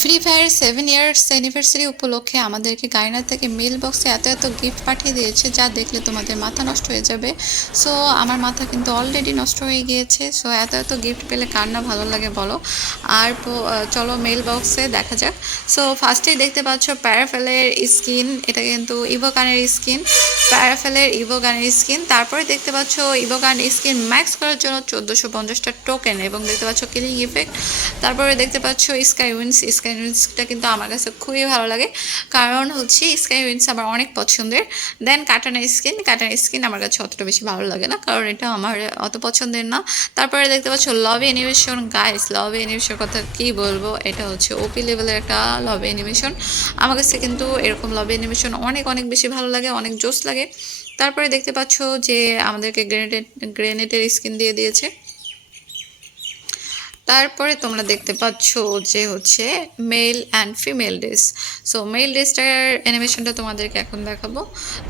Free Fire seven years anniversary উপলক্ষে আমাদেরকে গাইনা থেকে মেল বক্সে এত এত গিফট পাঠিয়ে দিয়েছে, যা দেখলে তোমাদের মাথা নষ্ট হয়ে যাবে। সো আমার মাথা কিন্তু অলরেডি নষ্ট হয়ে গিয়েছে। সো এত এত গিফট পেলে কার না ভালো লাগে বলো। আর চলো মেল বক্সে দেখা যাক। সো ফার্স্টেই দেখতে পাচ্ছ প্যারাফেলের স্কিন এটা কিন্তু ইভোকানের স্কিন প্যারাফেলের ইভোগানের স্কিন তারপরে দেখতে পাচ্ছ ইভোগান স্কিন ম্যাক্স করার জন্য চোদ্দোশো পঞ্চাশটা টোকেন এবং দেখতে পাচ্ছ কিলিং ইফেক্ট তারপরে দেখতে পাচ্ছ স্কাই উইন্স স্কাই উইন্সটা কিন্তু আমার কাছে খুবই ভালো লাগে। কারণ হচ্ছে স্কাই উইন্স আমার অনেক পছন্দের। দেন কাটানা স্কিন কাটানা স্কিন আমার কাছে অতটা বেশি ভালো লাগে না, কারণ এটা আমার অত পছন্দের না। তারপরে দেখতে পাচ্ছ love animation guys love animation কথা কি বলব? এটা হচ্ছে ওপি লেভেলের একটা লভ অ্যানিমেশন আমার কাছে কিন্তু এরকম লভ অ্যানিমেশন অনেক অনেক বেশি ভালো লাগে, অনেক জোস লাগে। তারপরে দেখতে পাচ্ছ যে আমাদেরকে গ্রেনেডেড গ্রেনেডের স্কিন দিয়ে দিয়েছে। তারপরে তোমরা দেখতে পাচ্ছ যে হচ্ছে male and female dress so male ড্রেসটার অ্যানিমেশনটা তোমাদেরকে এখন দেখাবো।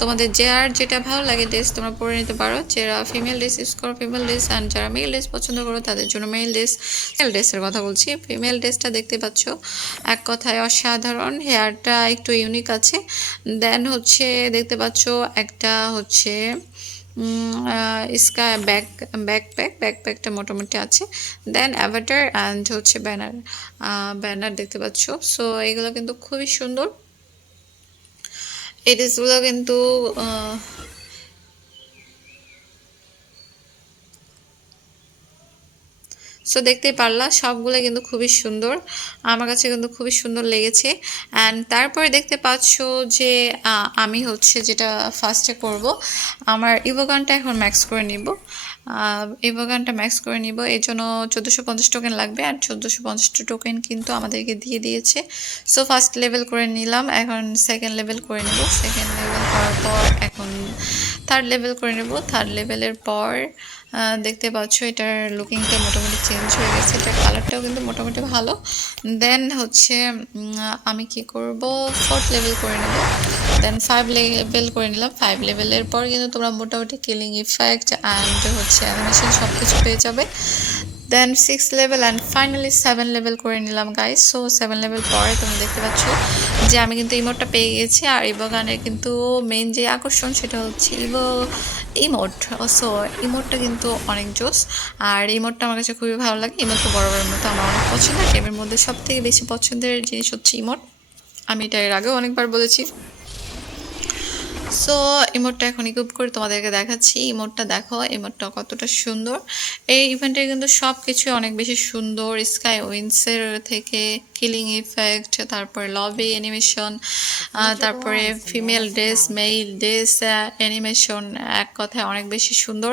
তোমাদের যে আর যেটা ভালো লাগে ড্রেস তোমরা পরে নিতে পারো। যারা ফিমেল ড্রেস ইউজ করো ফিমেল ড্রেস অ্যান্ড যারা মেল ড্রেস পছন্দ করো, তাদের জন্য মেল ড্রেস মেল ড্রেসের কথা বলছি। ফিমেল ড্রেসটা দেখতে পাচ্ছ, এক কথায় অসাধারণ। হেয়ারটা একটু ইউনিক আছে। দেন হচ্ছে দেখতে পাচ্ছ একটা হচ্ছে স্কাই ব্যাক ব্যাকপ্যাক ব্যাকপ্যাকটা মোটামুটি আছে। দেন অ্যাভাটার অ্যান্ড হচ্ছে ব্যানার ব্যানার দেখতে পাচ্ছ। সো এগুলো কিন্তু খুবই সুন্দর। এই ড্রেসগুলো কিন্তু সো দেখতেই পারলা, সবগুলো কিন্তু খুবই সুন্দর। আমার কাছে কিন্তু খুবই সুন্দর লেগেছে। অ্যান্ড তারপরে দেখতে পাচ্ছ যে আমি হচ্ছে যেটা ফার্স্টে করব, আমার ইভোগানটা এখন ম্যাক্স করে নিব। ইভোগানটা ম্যাক্স করে নিব। এই জন্য চোদ্দোশো পঞ্চাশ টোকেন লাগবে আর চোদ্দোশো পঞ্চাশটা টোকেন কিন্তু আমাদেরকে দিয়ে দিয়েছে। সো ফার্স্ট লেভেল করে নিলাম, এখন সেকেন্ড লেভেল করে নেব। সেকেন্ড লেভেল করার পর এখন থার্ড লেভেল করে নেব। থার্ড লেভেলের পর দেখতে পাচ্ছ এটার লুকিংটা মোটামুটি চেঞ্জ হয়ে গেছে। এটার কালারটাও কিন্তু মোটামুটি ভালো। দেন হচ্ছে আমি কি করব? ফোর্থ লেভেল করে নেব। দেন ফাইভ লেভেল করে নিলাম। ফাইভ লেভেলের পর কিন্তু তোমরা মোটামুটি কিলিং ইফেক্ট অ্যান্ড হচ্ছে অ্যানিমেশন সব কিছু পেয়ে যাবে। Then six level and finally seven level করে নিলাম গাইস সো সেভেন লেভেল পরে তুমি দেখতে পাচ্ছ যে আমি কিন্তু ইমোটটা পেয়ে গেছি। আর ইবো গানের কিন্তু মেন যে আকর্ষণ সেটা হচ্ছে ইবো ইমোট সো ইমোটটা কিন্তু অনেক জোস। আর ইমোটটা আমার কাছে খুবই ভালো লাগে। ইমোট তো বরাবরের মতো আমার অনেক পছন্দ গেমের মধ্যে সব থেকে বেশি পছন্দের জিনিস হচ্ছে ইমোট আমি এটা এর আগেও অনেকবার বলেছি। সো ইমোটটা এখন ইকুপ করে তোমাদেরকে দেখাচ্ছি। ইমোটটা দেখো ইমোটটা কতটা সুন্দর। এই ইভেন্টে কিন্তু সব কিছু অনেক বেশি সুন্দর। স্কাই উইন্সের থেকে কিলিং ইফেক্ট তারপরে লবি অ্যানিমেশন তারপরে female dress male dress animation এক কথায় অনেক বেশি সুন্দর।